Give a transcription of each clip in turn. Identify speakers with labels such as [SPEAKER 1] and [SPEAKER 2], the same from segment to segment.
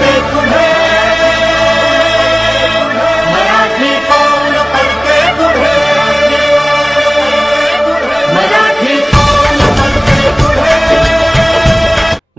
[SPEAKER 1] पडते पुढे मराठी पाऊल पडते पुढे मराठी पाऊल पडते पुढे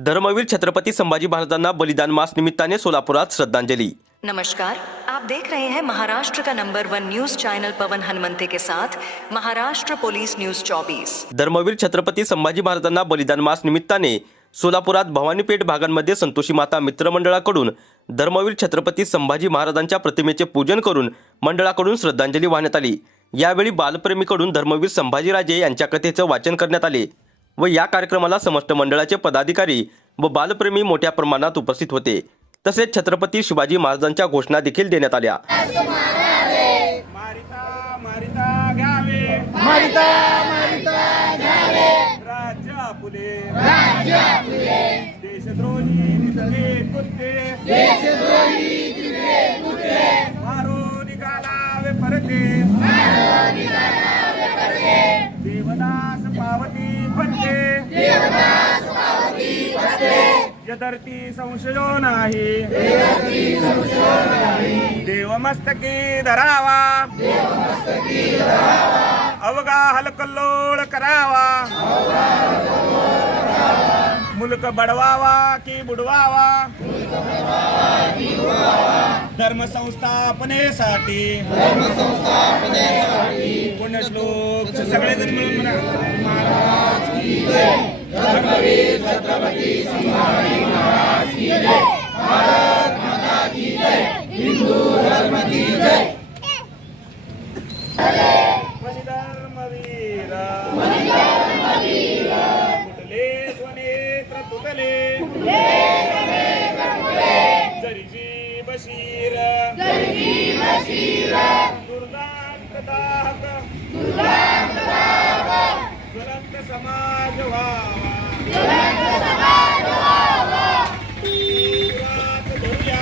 [SPEAKER 2] धर्मवीर छत्रपती संभाजी महाराजांना बलिदान मास निमित्ताने सोलापुरात श्रद्धांजली.
[SPEAKER 3] नमस्कार. आप देख रहे हैं महाराष्ट्र का number one news channel Pavan Hanumante के साथ महाराष्ट्र पुलिस न्यूज़ 24
[SPEAKER 2] धर्मवीर छत्रपती संभाजी महाराजांना बलिदान मास निमित्ताने सोलापुरात भवानीपेठ भागांमध्ये संतोषी माता मित्रमंडळाकडून धर्मवीर छत्रपती संभाजी महाराजांच्या प्रतिमेचे पूजन करून मंडळाकडून श्रद्धांजली वाहण्यात आली. यावेळी बालप्रेमीकडून धर्मवीर संभाजीराजे यांच्या कथेचं वाचन करण्यात आले व या कार्यक्रमाला समस्त मंडळाचे पदाधिकारी व बालप्रेमी मोठ्या प्रमाणात उपस्थित होते. तसेच छत्रपती शिवाजी महाराजांच्या घोषणा देखील देण्यात आल्या.
[SPEAKER 4] आपुले राज्य आपुले देशद्रोही निसर्गे कुत्ते
[SPEAKER 5] देशद्रोही तिथे कुठे
[SPEAKER 4] मारो निघालावे परते। देवदास पावती पत्ते
[SPEAKER 5] देवदास पावती पते
[SPEAKER 4] यदर्ती संशयो नाही। देवमस्तकी धरावा। अवगा हलकल्लोळ करावा. मुलक बडवावा की बुडवावा. धर्मसंस्थापनेसाठी. पुण्यश्लोक सगळेजण मिळून म्हणा महाराज की जय. धर्मवीर छत्रपती संभाजी महाराज की जय. भारत माता की जय. हिंदू धर्म की जय मणिधर्मवीर कुठले स्वनेत्र तुटले जरीजी बशीर दुर्दांत दाहक ज्वलंत समाज व्हावा पुरात धरूया.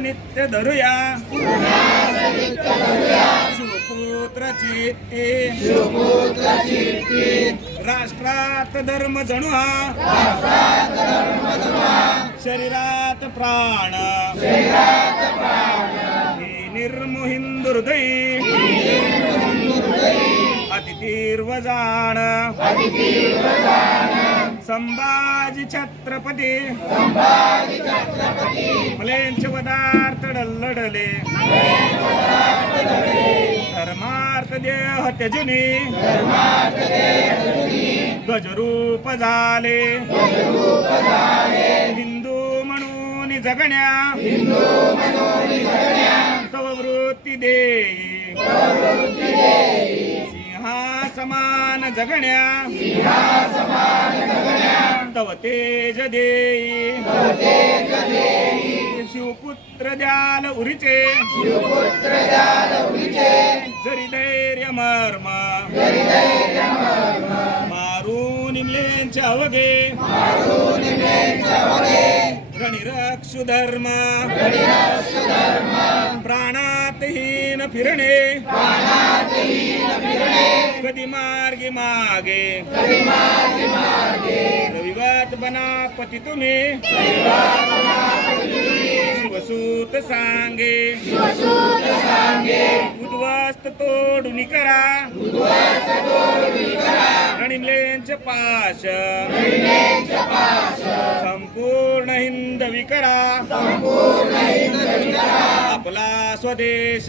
[SPEAKER 4] नित्य धरूया. शिवपुत्र राष्ट्रात धर्म जणू हा शरीरात प्राण. हे निर्मो हिंदू हृदयी अतिथीर्व जाण. संभाजी छत्रपती. फलेंचे पदार्थ डल्लडले. धर्मार्थ देह त्यजुनी. गजरूप झाले. हिंदू म्हणून जगण्या. तव वृत्ती देई. सिंहा समान जगण्या. तव तेज देई शिवपुत्र द्याल उरीचे. जरी धैर्य मर्म. मारून इमलेंचे अवघे. रणिरक्षु प्राणातहीन फिरणे। कधी मार्गी मागे। रविवात बना पती तुम्ही। शिवसूत सांगे। उद्वास्त तोडून करा। रणिमलेंच पाश। हिंद विकरा आपला स्वदेश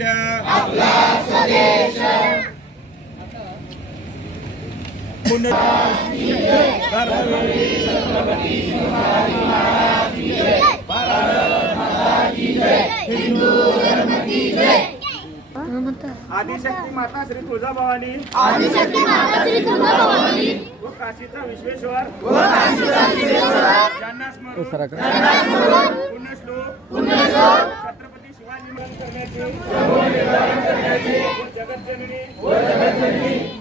[SPEAKER 4] आदिशक्ती माता श्री तुळजाभवानी.
[SPEAKER 5] आदिशक्ती माता श्री तुळजाभवानी.
[SPEAKER 4] व काशीचा विश्वेश्वर.
[SPEAKER 5] व काशीचा विश्वेश्वर
[SPEAKER 4] यांना स्मरून पुण्यश्लोक.
[SPEAKER 5] पुण्यश्लोक.
[SPEAKER 4] छत्रपती शिवाजी निर्माण करण्याची. व जगतजननी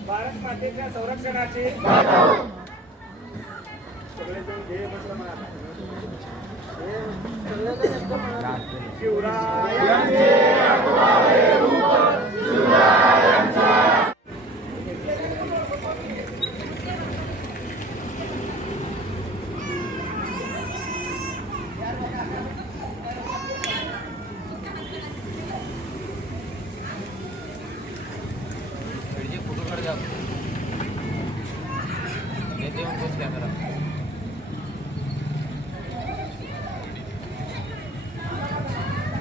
[SPEAKER 4] भारत मातेच्या संरक्षणाची सगळेजण जय म्हटलं म्हणा. शिवरायांचे